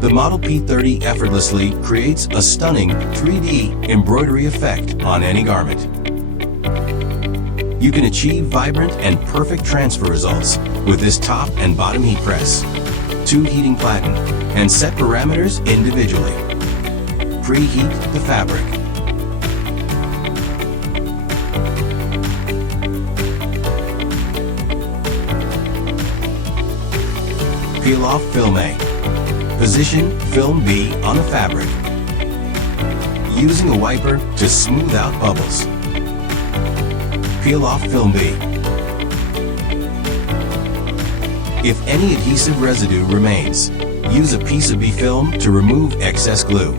The Model P30 effortlessly creates a stunning 3D embroidery effect on any garment. You can achieve vibrant and perfect transfer results with this top and bottom heat press, 2 heating platen, and set parameters individually. Preheat the fabric. Peel off film A. Position film B on the fabric, using a wiper to smooth out bubbles. Peel off film B. If any adhesive residue remains, use a piece of B film to remove excess glue.